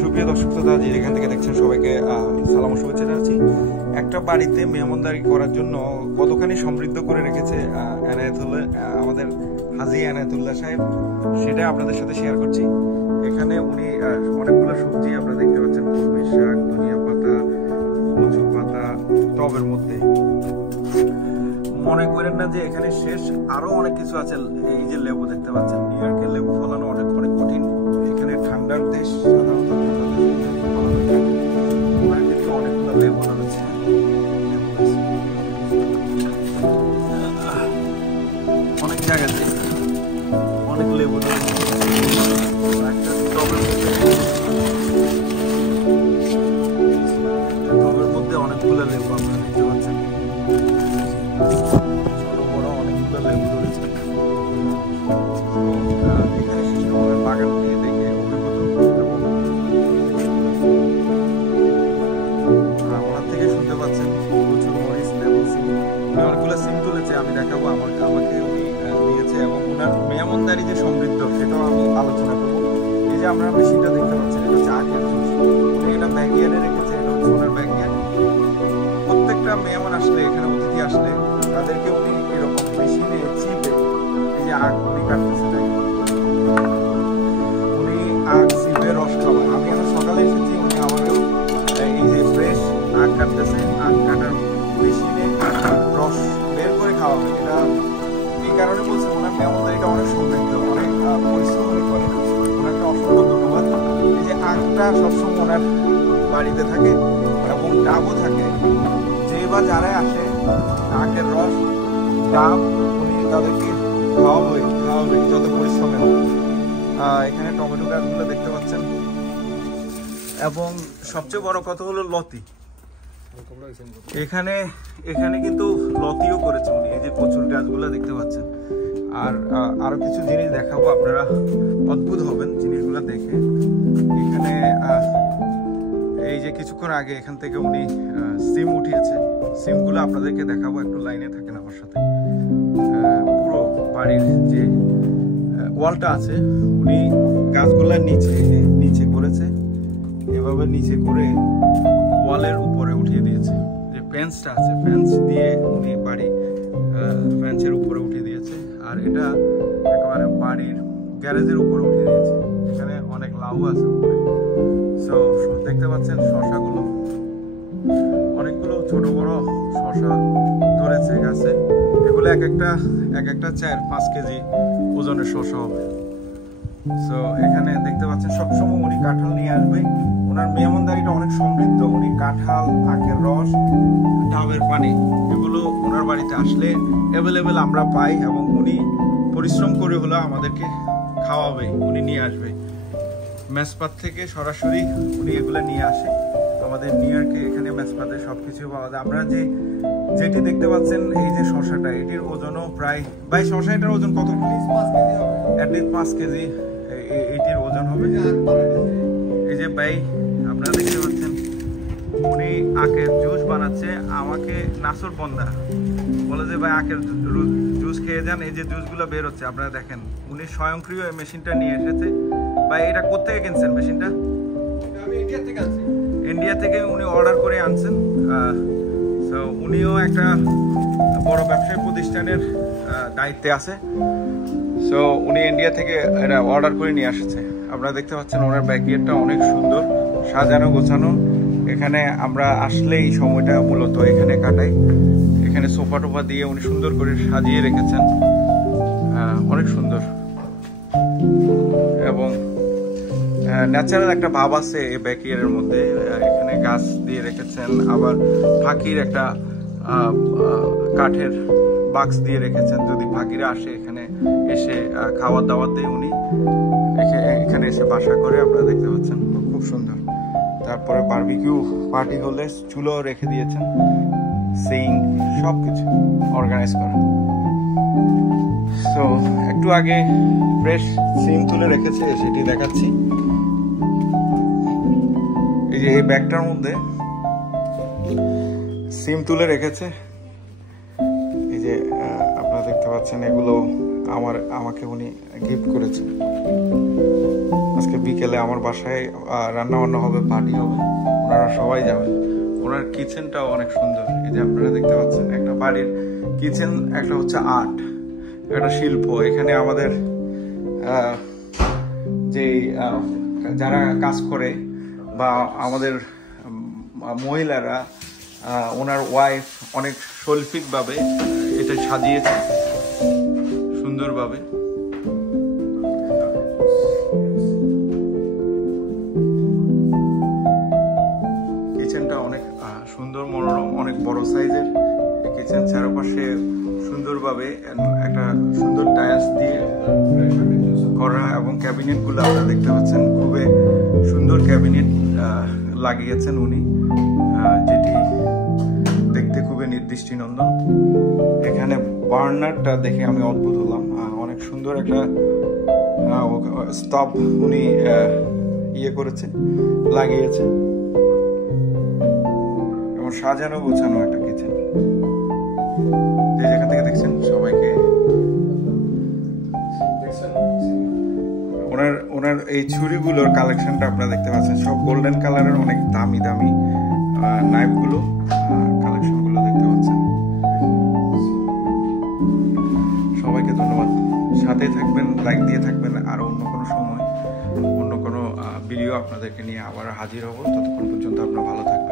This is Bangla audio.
সুপ্রিয় দর্শক শ্রোতা যেখান থেকে দেখছেন সবাইকে সালাম ও শুভেচ্ছা জানাচ্ছি। একটা বাড়িতে মেহমানদারি করার জন্য কতখানি সমৃদ্ধ করে রেখেছে আমাদের হাজী এনায়েতুল্লাহ সাহেব, সেটা আপনাদের সাথে শেয়ার করছি। এখানে উনি অনেকগুলো সবজি আপনারা দেখতে পাচ্ছেন, কলমি শাক, ধনিয়া পাতা, কচু পাতা টবের মধ্যে। মনে করেন না যে এখানে শেষ, আরো অনেক কিছু আছে। এই যে লেবু দেখতে পাচ্ছেন, নিউ ইয়র্কের লেবু ফলানো অনেক কঠিন। এখানে ঠান্ডার দেশ, সাধারণত অনেকগুলো লেবু রয়েছে। অনেক জায়গাতে অনেক লেবু রয়েছে। টবের মধ্যে অনেকগুলো লেবু আপনারা দেখতে পাচ্ছেন, ছোট বড় অনেকগুলো লেবু রয়েছে। এখানে শিশুর বাগানটি দেখে অভিভূত এবং ওনার থেকে শুনতে পাচ্ছেন প্রচুর মরিচ, লেবু, সিম। উনি অনেকগুলো সিম তুলেছে, আমি দেখাবো। আমাকে উনি দিয়েছে এবং ওনার মেহমানদারি যে সমৃদ্ধ সেটাও আমি আলোচনা করবো। এই যে আমরা মেশিনটা দেখতে পাচ্ছেন, এটা হচ্ছে আখের জুস। উনি এটা ব্যাকইয়ার্ডে রেখেছে, এটা হচ্ছে ওনার ব্যাকইয়ার্ড। প্রত্যেকটা মেহমান আসলে, এখানে অতিথি আসলে তাদেরকে উনি এরকম মেশিনে চিপে এই যে আখ উনি কাটতেছে, উনি আখ চিপে রস খাওয়া। আমি এখন সকালে এসেছি, উনি আমারও এই যে ফ্রেশ আখ কাটতেছে, আখ কাটার মেশিনে রস বের করে খাওয়া হবে। এটা এই কারণে বলছে ওনার মেহমানদারিটা অনেক সমৃদ্ধ, অনেক পরিশ্রম করে। ওনাকে অসংখ্য ধন্যবাদ। এই যে আখটা সবসময় ওনার বাড়িতে থাকে এবং ডাবও থাকে। যে বা যারা আসে আখের রস, ডাব উনি তাদেরকে খাওয়াবে যত পরিশ্রমে হোক। এখানে টমেটো গাছগুলো দেখতে পাচ্ছেন এবং সবচেয়ে বড় কথা হলো লতি। এখানে কিন্তু লতিও করেছে উনি। এই যে কচুর গাছগুলো দেখতে পাচ্ছেন। আর আরো কিছু জিনিস দেখাবো, আপনারা অদ্ভুত হবেন জিনিসগুলো দেখে। এখানে এই যে কিছুক্ষণ আগে এখান থেকে উনি সিম উঠিয়েছে, সিমগুলো আপনাদেরকে দেখাবো। একটু লাইনে থাকেন আমার সাথে। পুরো বাড়ির যে ওয়ালটা আছে উনি গাছগুলার নিচে করেছে, এভাবে নিচে করে ওয়ালের উপরে উঠিয়ে দিয়েছে। যে ফেন্সটা আছে, ফেন্স দিয়ে উনি ফেন্সের উপরে উঠিয়ে দিয়েছে। আর এটা একেবারে বাড়ির গ্যারেজের উপরে উঠিয়ে দিয়েছে। এখানে অনেক লাউ আছে উপরে। সো দেখতে পাচ্ছেন শশাগুলো, অনেকগুলো ছোট বড় শশা ধরেছে গাছে। এগুলো এক একটা 4-5 কেজি ওজনের শশা হবে। সো এখানে দেখতে পাচ্ছেন সবসময় উনি কাঁঠাল নিয়ে আসবে। ওনার মেহমানদারিটা অনেক সমৃদ্ধ। উনি কাঁঠাল, আখের রস, ডাবের পানি এগুলো ওনার বাড়িতে আসলে অ্যাভেলেবেল আমরা পাই এবং উনি পরিশ্রম করে হলো আমাদেরকে খাওয়াবে, উনি নিয়ে আসবে। মেসপাত থেকে সরাসরি উনি এগুলো নিয়ে আসে আমাদের নিউ ইয়র্কে। এখানে মেসপাতে সবকিছু পাওয়া যায়। আমরা যেটি দেখতে পাচ্ছেন এই যে শশাটা, এটির ওজনও প্রায়, ভাই শশা এটার ওজন কত? 5 কেজি এটির ওজন হবে। এই যে ভাই আপনারা দেখতে পাচ্ছেন উনি আখের জুস বানাচ্ছে। আমাকে নাসর বন্দা বলে যে ভাই আখের জুস খেয়ে যান, এই যে জুসগুলো বের হচ্ছে আপনারা দেখেন। উনি স্বয়ংক্রিয় এই মেশিনটা নিয়ে এসেছে। ভাই এটা কোত্থেকে কিনছেন মেশিনটা? আমি ইন্ডিয়া থেকে আনছি। ইন্ডিয়া থেকে উনি অর্ডার করে আনছেন। সো উনিও একটা বড় ব্যবসায়ী প্রতিষ্ঠানের দায়িত্বে আছে। সো উনি ইন্ডিয়া থেকে এটা অর্ডার করে নিয়ে আসছে। আপনারা দেখতে পাচ্ছেন ওনার ব্যাকইয়ার্ডটা অনেক সুন্দর, সাজানো গোছানো। এখানে আমরা আসলে এই সময়টা মূলত এখানে কাটাই। এখানে সোফা টোফা দিয়ে উনি সুন্দর করে সাজিয়ে রেখেছেন, অনেক সুন্দর এবং ন্যাচারাল একটা ভাব আছে এই ব্যাকইয়ার্ডের মধ্যে। এখানে গাছ দিয়ে রেখেছেন, আবার ফাঁকির একটা কাঠের বাক্স দিয়ে রেখেছেন। যদি ফাঁকিরা আসে এখানে এসে খাওয়ার দাওয়াত দিয়ে উনি এখানে এসে বাসা করে, আপনারা দেখতে পাচ্ছেন খুব সুন্দর। তারপরে বারবিকিউ পার্টি হলে চুলো রেখে দিয়েছেন, সিং সবকিছু অর্গানাইজ করা। সো একটু আগে ফ্রেশ সিম তুলে রেখেছে, সেটি দেখাচ্ছি। এই যে এই ব্যাগটার মধ্যে সিম তুলে রেখেছে। এই যে আপনারা দেখতে পাচ্ছেন এগুলো আমাকে উনি গিফট করেছেন। আজকে বিকেলে আমার বাসায় রান্না বান্না হবে, পার্টি হবে, ওনারা সবাই যাবেন। ওনার কিচেনটাও অনেক সুন্দর, এই যে আপনারা দেখতে পাচ্ছেন। একটা বাড়ির কিচেন একটা হচ্ছে আর্ট, একটা শিল্প। এখানে আমাদের যে যারা কাজ করে বা আমাদের মহিলারা, ওনার ওয়াইফ অনেক শৈল্পিকভাবে এটা সাজিয়েছে সুন্দরভাবে। কিচেনটা অনেক সুন্দর, মনোরম, অনেক বড় সাইজের কিচেন। চারপাশে সুন্দরভাবে একটা সুন্দর টাইলস দিয়ে করা এবং ক্যাবিনেটগুলো আপনারা দেখতে পাচ্ছেন, খুবই সুন্দর ক্যাবিনেট লাগিয়েছেন উনি, যেটি দেখতে খুবই নির্দৃষ্টিনন্দন। এখানে বার্নারটা দেখে আমি অদ্ভুত হলাম, অনেক সুন্দর একটা স্টপ উনি করেছে, লাগিয়েছে, এবং সাজানো গোছানো একটা কিচেন। যে যেখান থেকে দেখছেন সবাইকে, ওনার এই ছুরিগুলোর কালেকশনটা আপনারা দেখতে পাচ্ছেন, সব গোল্ডেন কালারের, অনেক দামি দামি নাইফগুলো, কালেকশনগুলো দেখতে পাচ্ছেন। সবাইকে ধন্যবাদ, সাথে থাকবেন, লাইক দিয়ে থাকবেন। আর অন্য কোনো সময় অন্য কোনো ভিডিও আপনাদেরকে নিয়ে আবার হাজির হব। ততক্ষণ পর্যন্ত আপনারা ভালো থাকবেন।